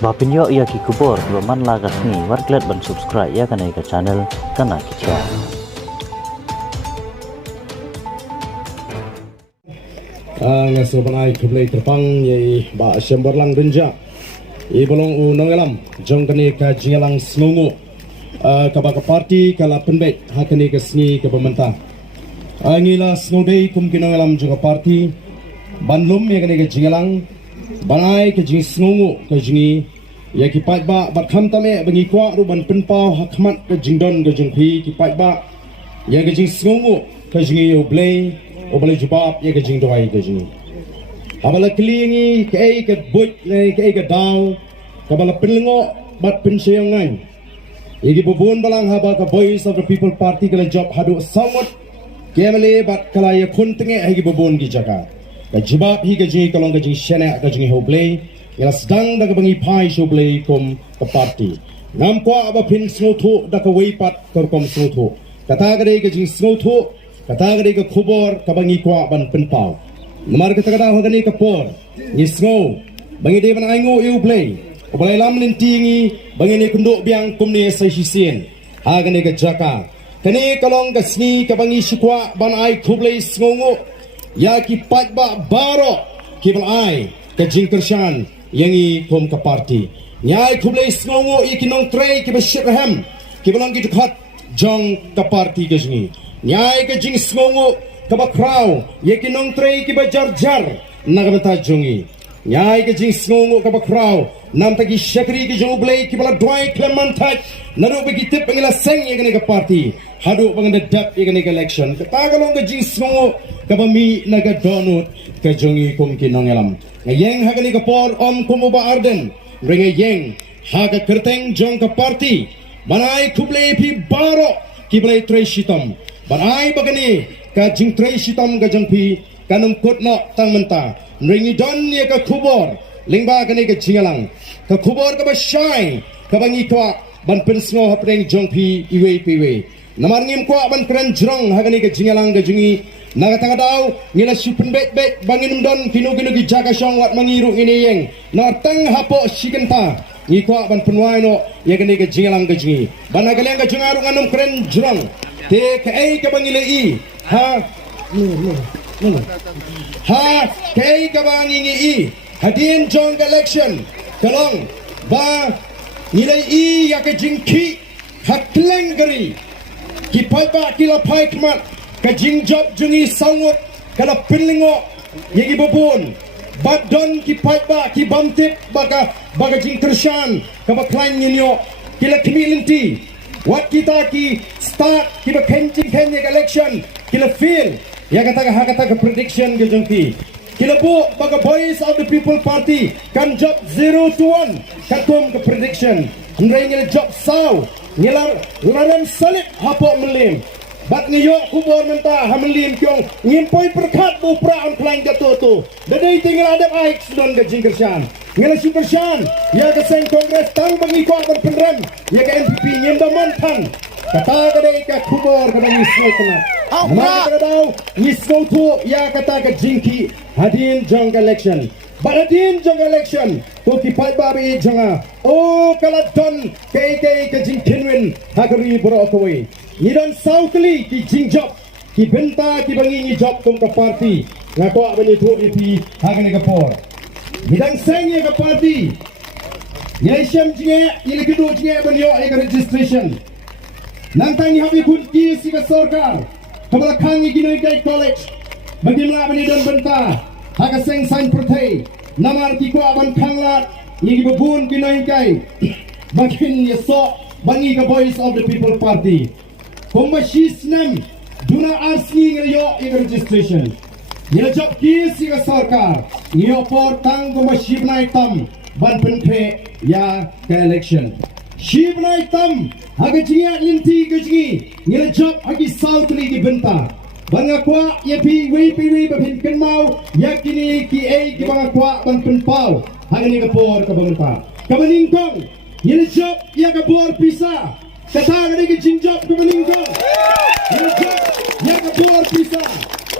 Bapinyo ia ki kubor man lagas ni warklet ban subscribe ya kana ka channel kana kicha. Ngaso banai kublai terpang ye ba semberlang denja. I bolong u nongelam jong kani ka Ialang snungu. Ka ba ka parti kala penbet hakani ka sni ka pemerintah. Ngila snodei kum kinongelam juga parti banlum ye kani ka Ialang banai ka Jing snungu ka Jingi ya ki Paidbah bat kham tame bangi kwa ru ban penpau hakmat ka Jingdon ka Jingphi ki Paidbah ya ka Jing snungu ka Jingi yo blai Obalai jubab ya ke Jing doai ke Jing. Abala kelingi ke ai ke buit le ke ai ke dau. Kabala penlengo bat penseongan. Igi bubun balang haba ka Voice of the People Party kala job Haduh sangat kemale bat kala ya kuntenge igi bubun gi jaka. Ka jubab hi ke Jing kalong ke Jing shena ka Jing hoblei. Ngala sedang da ka bangi pai shoblei kom ka party. Ngam kwa aba pin snotho da ka weipat kor kom snotho. Kata ka ke Jing snotho Katagari ka kubor kabangi kwa ban penpau. Namar ka tagada hagani ka por. Ni snow. Bangi de ban aingo you play. Obalai lam nintingi bangi ni kunduk biang kumni sa sisien. Hagani ka jaka. Kani kalong ka sni kabangi sikwa ban ai kublai sngongo. Ya ki Paidbah baro ki ban ai ka Jingkren yangi kom ka party. Nyai kublai sngongo ikinong tray ki bashirham. Ki balang ki tukhat jong ka party ka Jingi. Nyai ke Jing sngongo kabakraw yekinong tray ki bajar-jar nagamata jongi. Nyai ke Jing sngongo kabakraw nam tagi syakri ki jong blay ki bala dwai klemantat naru bagi tip pangila seng ye kene ka party Haduh panganda dap ye kene ka election katagalong ke Jing sngongo kabami naga donut ka jongi kum kinong elam ngayeng ha kene ka por om kumuba Ardent ringa yeng ha ka kerteng jong ka party banai kublay pi baro ki blay tray shitam Banai bagani ka Jingkren sitam ka Jingphi kanum kutno tang menta ringi don ye ka kubor lingba kani ka Ialang ka kubor ka basyai ka bangi kwa ban pensngo Hapdeng Jingphi iwe piwe namar ngim kwa ban kren jrong hagani ka Ialang ka Jingi nagatanga daw ngila supen bet bangin don kinu ki jaga syong wat mangiru ini yeng nartang hapo sikenta ngikwa ban penwai no ye kani ka Ialang ka Jingi banagaleng ka jungaru nganum kren jrong te ke ai ka bangile I ha ke ai ka bangingi I hadin jong election kalong ba nilai I ya ka Jingki hakleng gari ki Paidbah kila pai kmat ka Jing job jungi sangut kala pinlingo yegi bobon badon ki Paidbah ki bamtip baga Jingkren ka baklan ninyo kila kimilinti Wat kita ki start kita kencing election kita feel ya kata prediction ke Jingphi kita bu baga Voice of the People Party kan job 0 to 1 katum ke prediction ndai ngel job saw ngelar salib hapo melim bat ngayo kubor menta hamelim kyong ngimpoi perkat bu praon klain gato to dadai tinggal ada aik sedon ke Jingkren ngela Jingkren ya ke seng kongres tang bangi ko ban penrem ya ke MPP nyemda mantan kata kadai ka kubor kada nisno kana maka daw nisno to ya kata ka Jingki hadin jong election Baradin jong election to ki Paidbah bi jonga o kala don ke ka Jingkren hagari bro kawai ni don saukli ki Jing job ki benta ki bangi ni job kum ka party ngako abani to ipi hagani ka por bidang sengye ka party nyai syam jinge ile kedu jinge banyo ai ka registration nang tangi habi pun ki si ka sarkar kabala khangi ginoi kai college bagimla bani don benta haga seng sign protei namar ki ko aban khanglat ni bubun ginoi kai bagin yeso bangi ka Voice of the People Party Komashisnam duna asli ngayo in registration. Nila job kisi ka sarkar ngayo por tang komashibnai tam ban penpe ya ka election. Shibnai tam haga jinga linti ka jingi nila job hagi sautli ki benta. Banga kwa ya pi wi babin kenmau ya kini ki ai ki banga kwa ban penpau haga ni ka por ka benta. Kabaningkong nila job ya ka por pisa kata kadai ke Jing job ke meninggal ya ke buar pisah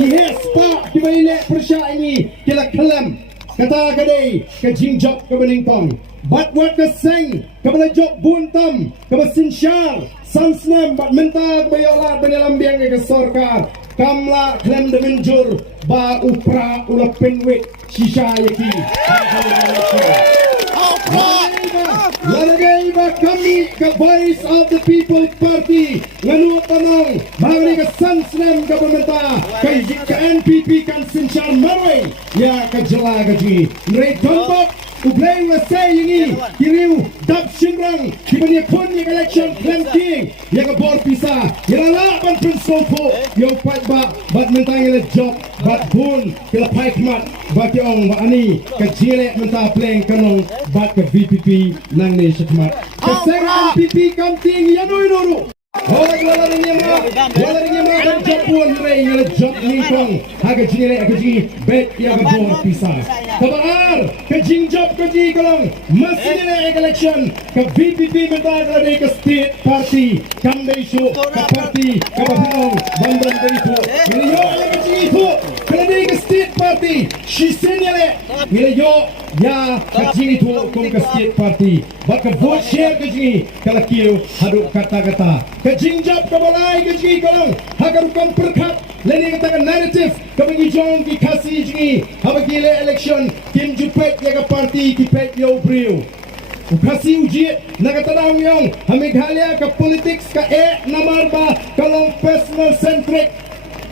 ki hes pa ki baile persya ini kila kelam kata kadai ke Jing job ke meninggal bat wat ke seng kepada jok buntam kepada sinsyar sansnem bat mentag bayola benyalam biang ke sorkar kamla klem de menjur ba upra ula penwek shisha yaki lalagay ba kami ka Voice of the People Party nganu tanong bangli ka sansnem ka pementa kay ka NPP kan sinsyar marway ya ka jela gaji re dombok ublay wa say ini kiriu dap shinrang kibanya kun yang election planting yang ke bor pisa yang laban prinsip yang Paidbah bat mentang yang job bat bun kila paikmat bat yang ani ke jilek mentang pleng kanong bat ke VPP nang ni syakmat keseng NPP kanting yang nuru oh walarinya ma job pun rey yang job ningkong haga jilek ke jing Beit yang ke bor pisa kabar ke jing job ke jing kalong masih ni election ke VPP mentang ada ke state party kambe show ke party ke bahong bandar itu ini yo yang ke jing itu kalau dia ke state party shisenya le ini yo ya ke jing itu kum ke state party bak ke vote share ke jing kalau kiu Haduh kata-kata ke jing job ke balai ke jing kalong hagar kum perkat leni katakan narrative ke mengijong ki kasih jing habagile election kim jupet ya ke party ki pet yo brio ukasi ujiet nagatanang yung hamighalya ka politics ka namar ba kalong personal centric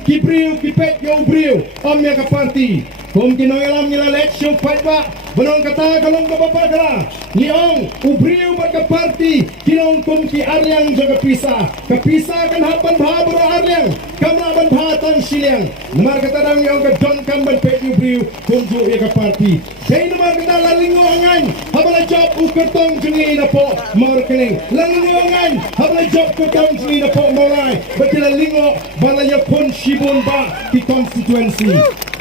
ki brio ki pet yo brio om ya ka party kung kinoyalam nila election Paidbah benong kata kalong kapapagala niong ubriyo ba ka party kinong kung ki Aryang jaga kapisa kan hapan bhabro Aryang kamraban bhatang silyang namar kata nang yung ka don kan ban pet yo brio kung jo ya ka party kay namar kata lalingo angan habala job ukertong juni na po marketing lalingo angan habala job ukertong juni na po maulay bakila lingo balaya kun shibun ba ki constituency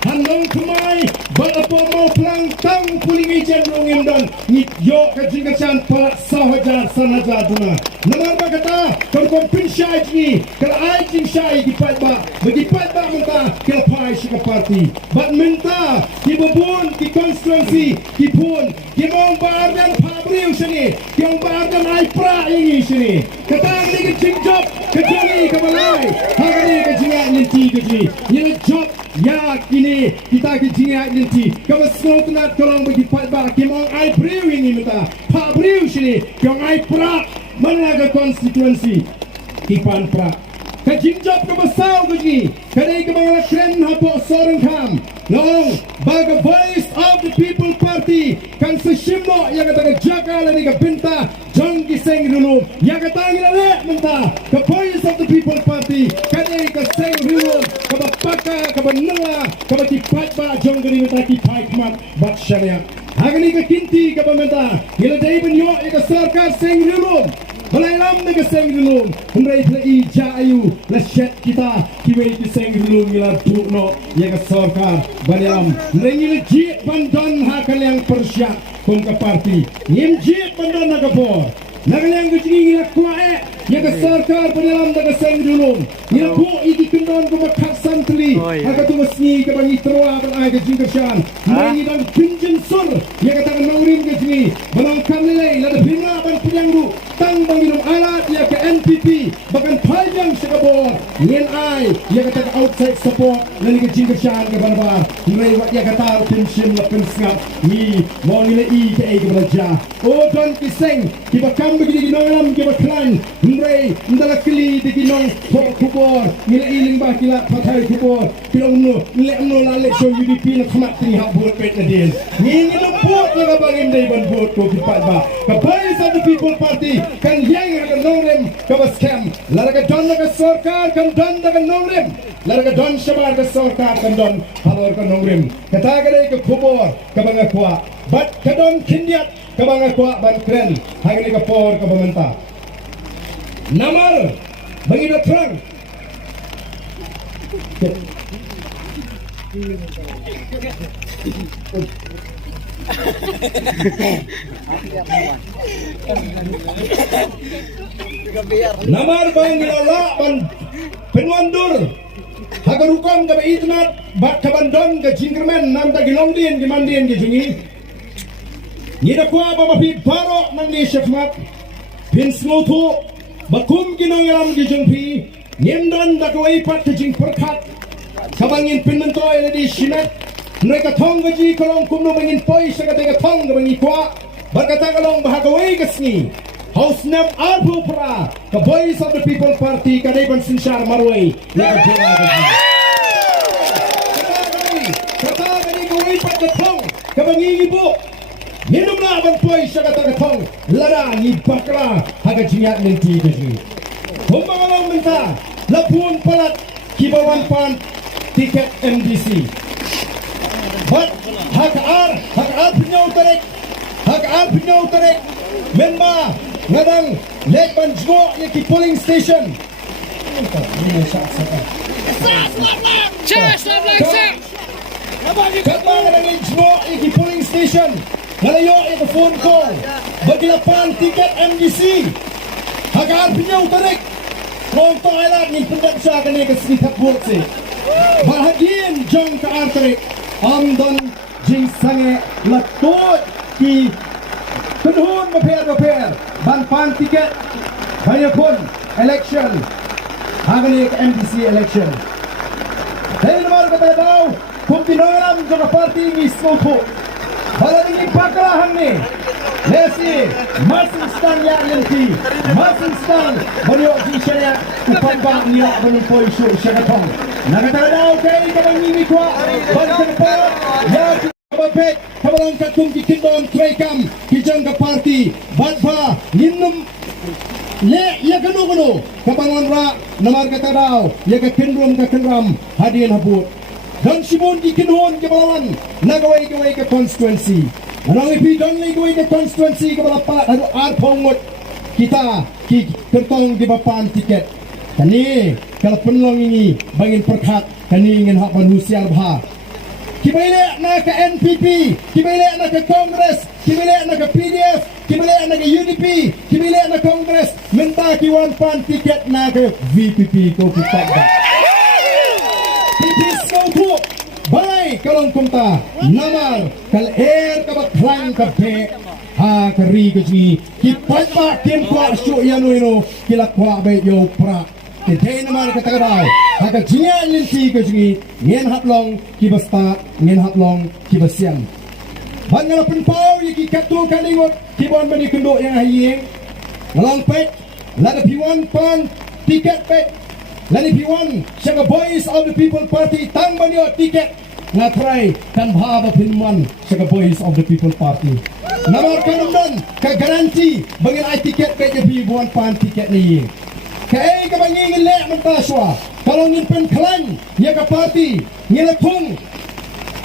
handong kumai balapo mau pelang tang puling ijen rongim dan yo ka jingkacan para sahaja sanaja duna namar ba kata kalau pinsyai ni kalau ai jing syai di Paidbah bagi Paidbah minta kalau pai syika party bat minta ki bubun ki konstituensi ki pun ki mau Ardent pabriu sini ki mau Ardent ai pra ini sini kata ni ke jing job ke jali ke balai hari ke jinga ninti ke ni job ya kini kita ke jinga ninti kalau semua nak tolong bagi Paidbah ki mau ai priu ini minta pabriu sini ki mau ai pra mana konstituensi kipan pra kajinjap ke besar ke kadai ke mga kren hapo sorang kam noong baga Voice of the People Party kan seshimno yang kata jaga lani ke binta jong kiseng dulu yang kata ngilale menta ke Voice of the People Party kadai ke seng dulu ke bapaka ke benela ke bati Paidbah jong gini menta ki paikmat bat syariah hagani ke kinti ke pementa ngila dai benyo ke sarkar seng dulu Balai lam na kaseng dulung, humray plai jayu na shet kita kiway kaseng dulung ila tukno ya kasorkar baliam. Nengil jit bandon hakal yang persyak kung ka party. Ngim jit bandon na kapor. Nagalang kajingi ila kuae ya kasorkar baliam na kaseng dulung. Ila bu iki kendon ko makaksan tuli. Aga tumasni ka bangi troa balay kajing kasyan. Nengil ang pinjin sur ya katakan maurim kajingi. Balang kanilay lada bina ban penyangdu. Tang banginong alat ya ke NPP bahkan panjang sekabor ngin ai ya kata outside support nani ke jingkasyan ke banbar nilai wat ya kata tension lapen ngap ni mo nilai i ke ai ke belajar o don kiseng ki bakam begini ginong ki baklan nilai ndala kili de ginong kubor nilai i limbah kila patai kubor pilong no nilai no la election UDP na khamat ni hak vote pet na din ni lumpot la bangin dai ban vote ko ki Paidbah ka Voice of the People Party kan yang akan nongrim ke scam larga don ke sarkar kan don ke nongrim larga don shabar ke sarkar kan don halor ke nongrim kata gade ke kubor ke bangakwa bat ke don kindiat ke bangakwa ban kren hagani ke por ke pemerintah namar bagi terang namar bang nilala ban penwandur hagarukam ke itnat bat kabandon ke Jingkren nam ta gilongdien ke mandien ke jungi Ngida kwa bamapi barok ng ni syakmat. Pinsmutu bakum ginongalam gijungpi. Ngendan dakawai pat kejing perkat. Kabangin pinmentoy na di sinet. Mereka tong gaji kalong kumno mangin poi sa katega tong gabangi kwa. Berkata kalong bahagawai kasni. House Nam Arbu Pra, the Voice of the People Party, Kadeban Sinshar Marway, Katagani Gaway Pat the Tong, Kabangi Bo, Ninumla Van Poi Shagatatong, Lada, Bakra, Hagajinat Minti, Humbalang Menta, Lapun Palat, Kibawan Pan, Ticket MDC. But Hakar Pinyo Tarek, Memba, Ngadang Lekban Jgo Yaki polling station. Katma Ngadang Jgo Yaki polling station. Ngalayo ito phone call. Bagilapan tiket MDC. Hagar pinyaw tarik. Kung toilet ng pendak siya kanina kasikap bursi. Bahagian Jong Kaartarik. Amdon Jing Sange Latod Ki Kedun maper Banpan tiket Bayakun election Hagani ke MDC election. Hei naman kata daw kung tinolam sa party ni Smopo Balaling ipakalahan ni Lesi Masing stang ya yanti Masing stang Banyo di siya niya Upambang niya Banumpoy siya katong Nakatala daw kay kabangini kwa Bantang pa Ya Beit, kabarang katung kikindon Trekam, kijang ka party, Paidbah, ninum le ya gano kabangan ra namar kata daw, ya ka kendram hadian habut. Dan sibun kikinhon kebalawan, nagaway ka constituency. Anong ipidang nagaway ka constituency kabalapa arpongot kita ki kertong di bapan tiket. Kani kalau penlong ini bangin perkat kani ingin hak manusia bah. Kibalik nak ke NPP, kibalik nak ke Kongres, kibalik nak ke PDF, kibalik nak ke UDP, kibalik nak Kongres, minta kiwan pan tiket nak ke VPP ko Paidbah. PP Snow balai kalong kumta, namar kal air kabat klang kape, ha kari keji, ki Paidbah tim kwa syuk yanu ino, kila kwa Beit yo pra. Kita namar kata kadau, agak jian linti keji, ngen hatlong kibasta, ngen hatlong kibasian. Banyak penpau yang katu kalingot, kibon bani kenduk yang hayeng, ngalang pet, lada piwan pan tiket pet, lada piwan siaga Voice of the People Party tang banyo tiket ngatrai dan bahaba pinman siaga Voice of the People Party. Namar kanumdan ka garanti bangin ay tiket pet yang piwan pan tiket ni. Kaya kabangin lek mentaswa kalau ngimpen klan ya ka party ngilatung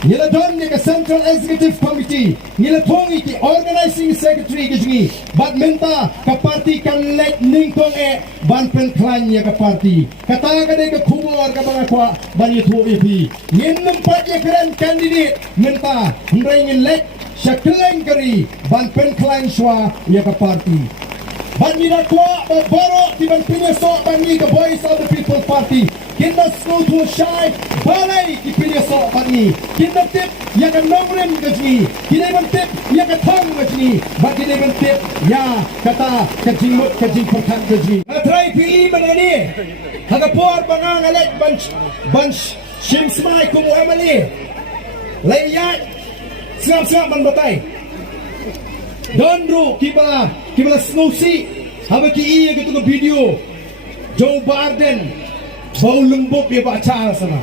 ngiladon ya ka Central Executive Committee ngilatung iki Organizing Secretary kejingi bat minta ka party kan lek ningkong banpen klan ya ka party kata ka de ka kumor ka banga kwa bani tu EP ngin nempat ya keren candidate minta ndai ngin lek syaklen kari banpen klan swa ya ka party. Bani dakwa baru tiban pilih sok bani ke Voice of the People Party. Kita slow to shy balai ki pilih sok bani. Kita tip yang kan nomrem ke sini. Kita tip yang kan thang ke sini. Bagi kita tip ya kata kejimut kejim perkat ke sini. Try pilih mana ni? Hagapor bangang alek bunch shimsmai kumu amali. Layat siap membatai. Donru kibala snosi habaki iya gitu ke video Joe Ardent bau lembut dia baca sana.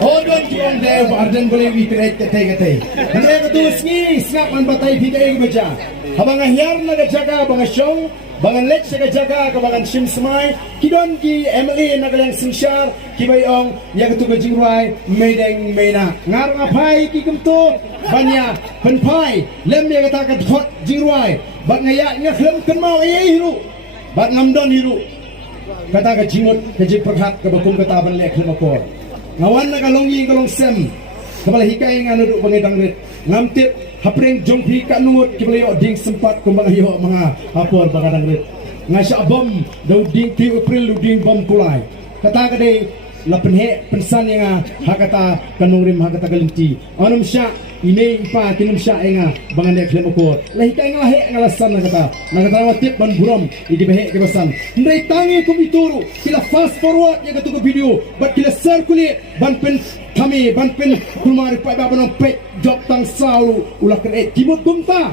Oh don kiong deh Ardent boleh wikret kete. Mereka tu sini siap membatai video yang baca. Habang ahyar naga jaga bang asyong bangan lek jaga jaga ke bangan simsmai kidon ki MLA naga yang sinsyar kibayong yang tu ke jingrai medeng mena ngar ngapai ki kemtu banyak penpai lem yang kata kat hot jingrai bak ngayak ngaklem kenmau ayai hiru bak ngamdon hiru kata ke jimut ke jiperhat ke bakum kata ban lek lemapor ngawan naga longi kalong sem kepala hikai nganu duk bangedang ret ngamtip Hapdeng jongpi kat nungut kibalayo ding sempat kumbang hiyo mga hapor bagadang ret ngasya bom daw ding ti April ding bom kulay kata kade lapen he pensan yang hakata kanong rim hakata galinti anum sya ime ipa kinum sya enga bangan dek klem ko lahi ka enga he ngalasan nakata watip ban buram iki behe ke basan ndai tangi ko bituru kila fast forward ya gatu ko video but kila circulate ban pen kami ban pen kulmar pa ba banong pe job tang saulu ulakan timot kumta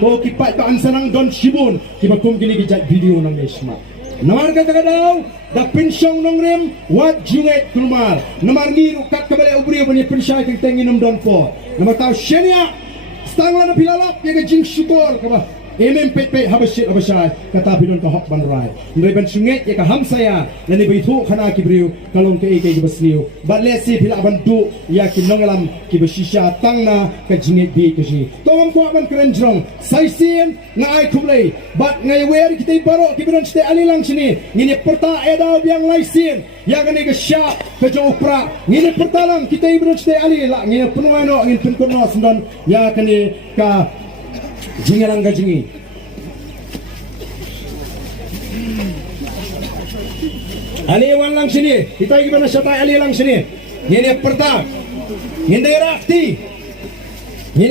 ko kipat ba ansanang don shibun kibakum gini bijak video nang esma namar kata daw da pensyong nong rem wat junget kulmar namar niru kat kabale ubri bani pensyai teng inum don po namar taw shenia stangla na pilalap ya Jing syukur kaba pe habashai kata pidon ka hok ban rai ndai ban sunget ya ka hamsaya nani beithu khana kibriu kalong ke ke basniu but let's see pila ban du ya ki nongalam ki bashisha tangna ka jinget bi ke si tawam ko ban krenjrong saisien na ai kublei but ngai wer kita baro ki bidon ste ali lang sini ngini perta edaw biang laisien ya gani ke sya ke jo upra ngini pertalang kita bidon ste ali la ngini penuano ngin penkono sendon ya kani ka Jingalang ka jingi aliwan lang sini itay gimana siya tayo ali lang sini ngini perta hindi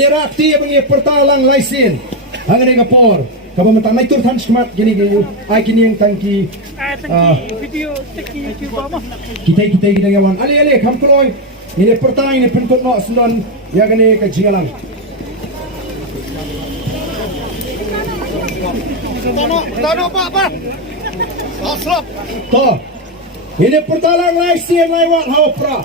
rakti abang perta lang laisin ang nga kapor kabamata na itur tans kumat gini gayo ay kini yung tangki video teki YouTube mo kita gawan ali kam kroy ngini perta ini penkot no sundon ya gani ka jingalang Tono apa? Aslap. To. Ini pertalang laisi yang lewat hopra.